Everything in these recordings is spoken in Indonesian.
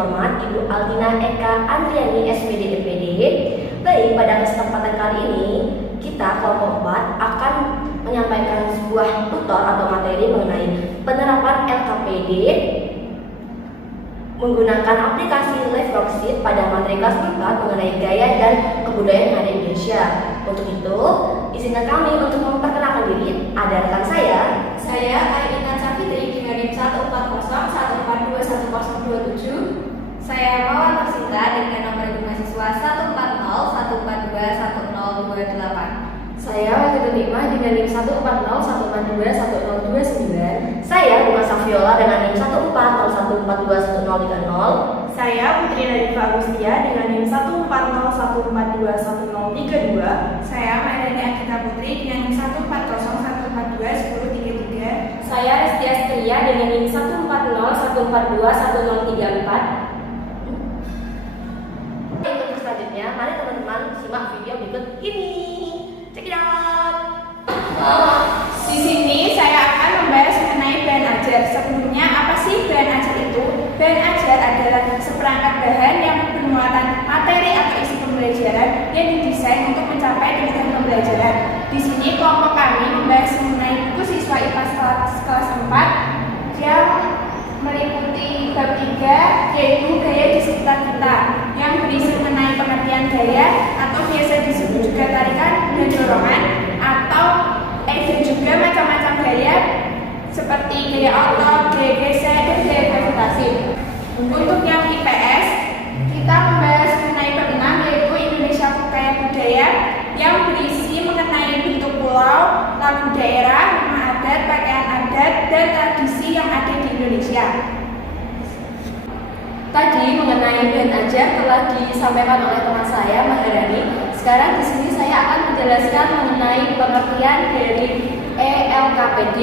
terhormat Ibu Aldina Eka Andriani SPD MPD. Baik, pada kesempatan kali ini kita kelompok 4 akan menyampaikan sebuah tutor atau materi mengenai penerapan LKPD menggunakan aplikasi Live Worksheet pada materi kelas 4 mengenai gaya dan kebudayaan hari Indonesia. Untuk itu, izinkan kami untuk memperkenalkan diri. Ada rekan saya Aina Safitri dengan NIM 14014210027. Saya Mawar Nursinta dengan nomor induk mahasiswa 140141028. Saya Wakil Ketua dengan NIM 14014211029. Saya Bunga Safiola dengan NIM 140142130. Saya Putri Nadifa Agustia dengan NIM 14014211032. Saya Maidani Akita Putri dengan NIM 14014211033. Saya Resti Astria dengan NIM 14014211034. Untuk selanjutnya, mari teman-teman simak video berikut ini. Check it out. Di sini saya akan membahas mengenai bahan ajar. Sebelumnya, apa sih bahan ajar itu? Bahan ajar adalah seperangkat bahan yang bermuatan materi atau isi pembelajaran yang didesain untuk mencapai tujuan pembelajaran. Di sini kelompok kami membahas mengenai buku siswa IPA kelas 4 yang meliputi bab 3, yaitu gaya di sekitar kita, yang berisi mengenai pengertian gaya atau biasa disebut juga tarikan dan dorongan, atau dan juga macam-macam gaya seperti gaya otot, gaya gesek, dan gaya gravitasi. Untuk yang IPS, kita membahas mengenai bab 6, yaitu Indonesia Kaya Budaya, yang berisi mengenai bentuk pulau, lagu daerah, rumah adat, pakaian adat, dan tradisi yang ada di Indonesia. Tadi mengenai bahan ajar telah disampaikan oleh teman saya, Maharani. Sekarang di sini saya akan menjelaskan mengenai pengertian dari ELKPD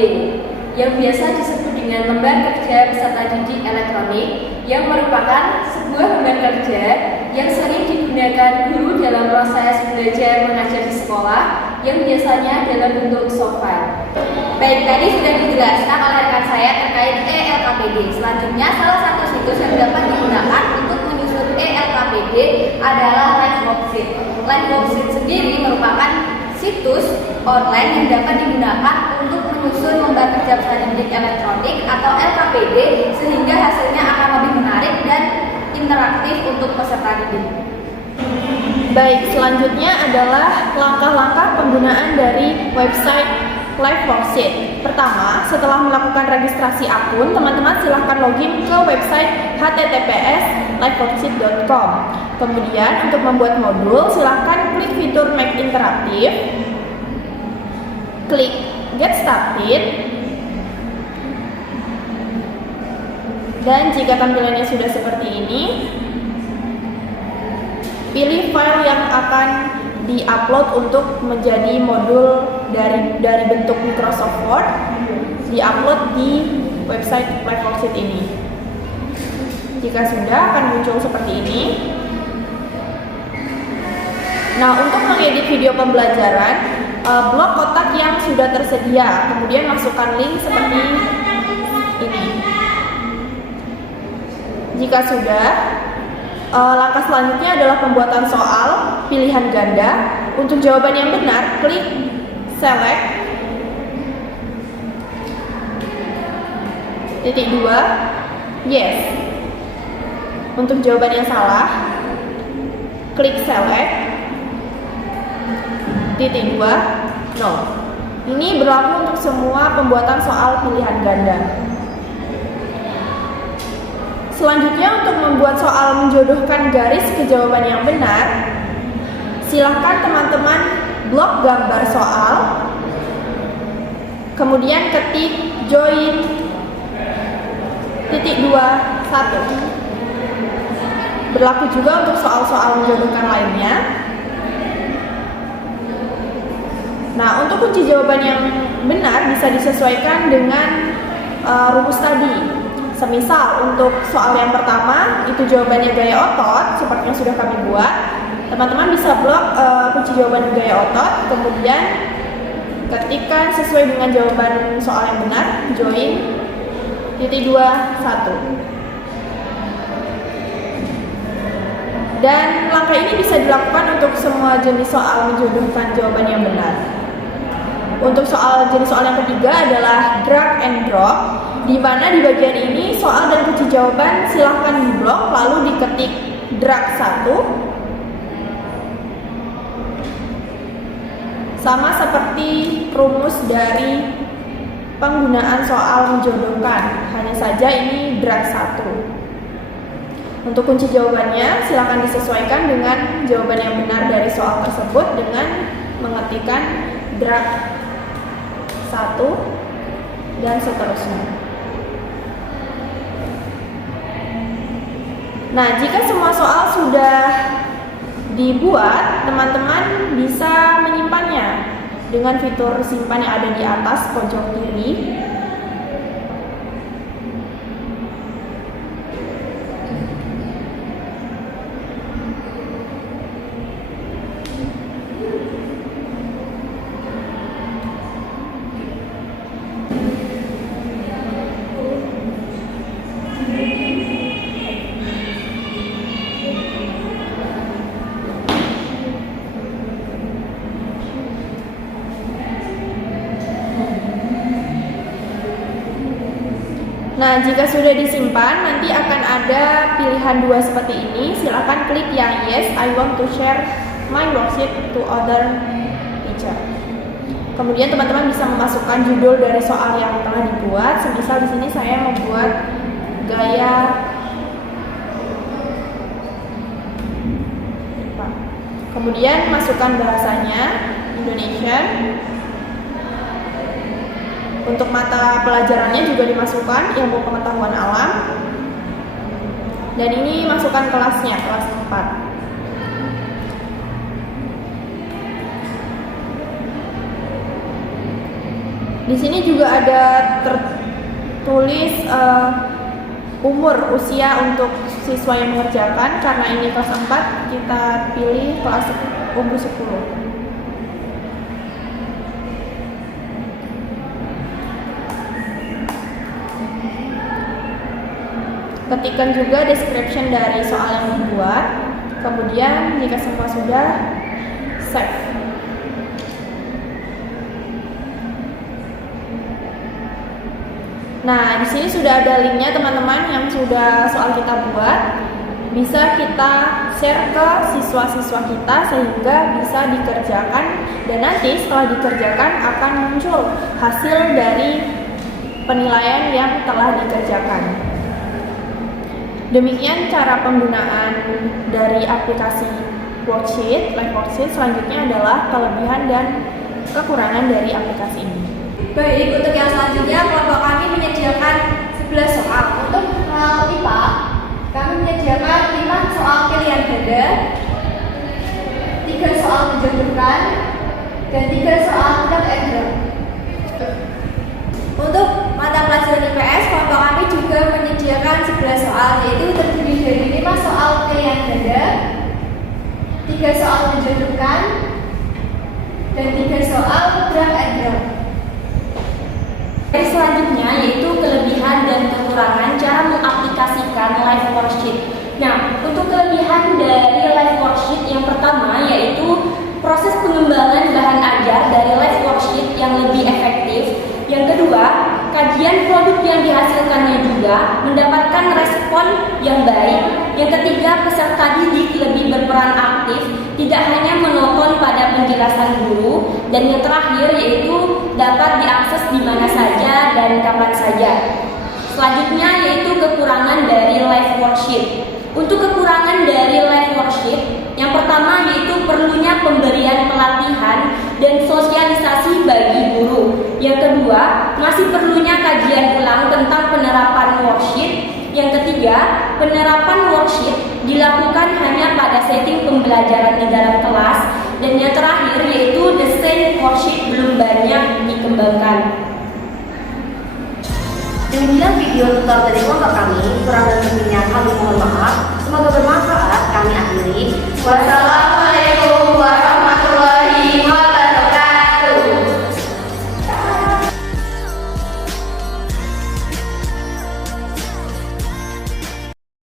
yang biasa disebut dengan lembar kerja peserta didik elektronik, yang merupakan sebuah lembar kerja yang sering digunakan guru dalam proses belajar mengajar di sekolah, yang biasanya dalam bentuk soft file. Baik, tadi sudah dijelaskan oleh rekan saya terkait ELKPD. Selanjutnya, salah satu situs yang dapat digunakan untuk menyusun ELKPD adalah Live Worksheet. Live Worksheet sendiri merupakan situs online yang dapat digunakan untuk menyusun lembar kerja peserta didik elektronik atau LKPD, sehingga hasilnya akan lebih menarik dan interaktif untuk peserta didik. Baik, selanjutnya adalah langkah-langkah penggunaan dari website Live Worksheet. Pertama, setelah melakukan registrasi akun, teman-teman silahkan login ke website https://liveworksheet.com. Kemudian, untuk membuat modul, silahkan klik fitur Make Interaktif, klik Get Started, dan jika tampilannya sudah seperti ini, pilih file yang akan di-upload untuk menjadi modul dari bentuk Microsoft Word, di-upload di website Live Worksheet ini. Jika sudah, akan muncul seperti ini. Nah, untuk mengedit video pembelajaran, blok kotak yang sudah tersedia, kemudian masukkan link seperti ini. Jika sudah, langkah selanjutnya adalah pembuatan soal pilihan ganda. Untuk jawaban yang benar, klik select titik 2 yes. Untuk jawaban yang salah, klik select titik 2 no. Ini berlaku untuk semua pembuatan soal pilihan ganda. Selanjutnya, untuk membuat soal menjodohkan garis ke jawaban yang benar, silakan teman-teman blok gambar soal, kemudian ketik join titik 2 1. Berlaku juga untuk soal-soal menjodohkan lainnya. Nah, untuk kunci jawaban yang benar bisa disesuaikan dengan rumus tadi. Semisal untuk soal yang pertama itu jawabannya gaya otot seperti yang sudah kami buat, teman-teman bisa blok kunci jawaban gaya otot, kemudian ketikkan sesuai dengan jawaban soal yang benar, join titik 2 1. Dan langkah ini bisa dilakukan untuk semua jenis soal menjodohkan jawaban yang benar. Untuk jenis soal yang ketiga adalah drag and drop, di mana di bagian ini soal dan kunci jawaban silahkan diblok lalu diketik drag 1, sama seperti rumus dari penggunaan soal menjodohkan, hanya saja ini drag 1. Untuk kunci jawabannya silakan disesuaikan dengan jawaban yang benar dari soal tersebut dengan mengetikkan drag 1 dan seterusnya. Nah, jika semua soal sudah dibuat, teman-teman bisa menyimpannya dengan fitur simpan yang ada di atas pojok kiri. Nah, jika sudah disimpan, nanti akan ada pilihan 2 seperti ini. Silakan klik yang yes, I want to share my worksheet to other teacher. Kemudian teman-teman bisa memasukkan judul dari soal yang telah dibuat. Semisal di sini saya membuat gaya kemudian masukkan bahasanya Indonesian. Untuk mata pelajarannya juga dimasukkan ilmu pengetahuan alam. Dan ini masukkan kelasnya, kelas 4. Di sini juga ada tertulis umur usia untuk siswa yang mengerjakan. Karena ini kelas 4, kita pilih kelas umur 10. Ketikkan juga description dari soal yang dibuat. Kemudian jika semua sudah, save. Nah, di sini sudah ada linknya teman-teman yang sudah soal kita buat. Bisa kita share ke siswa-siswa kita sehingga bisa dikerjakan, dan nanti setelah dikerjakan akan muncul hasil dari penilaian yang telah dikerjakan. Demikian cara penggunaan dari aplikasi worksheet, live worksheet. Selanjutnya adalah kelebihan dan kekurangan dari aplikasi ini. Baik, untuk yang selanjutnya kelompok kami menyediakan 11 soal. Untuk IPA, kami menyediakan 5 soal pilihan ganda, 3 soal menjodohkan, dan 3 soal drag and drop. Untuk mata pelajaran IPS, kelompok kami juga menyediakan 11 soal, yaitu terdiri dari 5 soal pilihan ganda, 3 soal menjodohkan, dan 3 soal drag and drop. Selanjutnya yaitu kelebihan dan kekurangan cara mengaplikasikan live worksheet. Nah, untuk kelebihan dari live worksheet yang pertama yaitu proses pengembangan bahan ajar dari live worksheet yang lebih efektif. Yang kedua, kajian produk yang dihasilkannya juga mendapatkan respon yang baik. Yang ketiga, peserta didik lebih berperan aktif, tidak hanya menonton pada penjelasan guru. Dan yang terakhir yaitu dapat diakses di mana saja dan kapan saja. Selanjutnya yaitu kekurangan dari live worksheet. Untuk kekurangan dari live worksheet, yang pertama yaitu perlunya pemberian pelatihan dan sosialisasi bagi guru. Yang kedua, masih perlunya kajian ulang tentang penerapan worksheet. Yang ketiga, penerapan worksheet dilakukan hanya pada setting pembelajaran di dalam kelas. Dan yang terakhir yaitu desain worksheet belum banyak dikembangkan. Demikian video tutor dari kelompok kami. Kurang dan lebihnya kami mohon maaf. Semoga bermanfaat. Kami akhiri. Wassalam.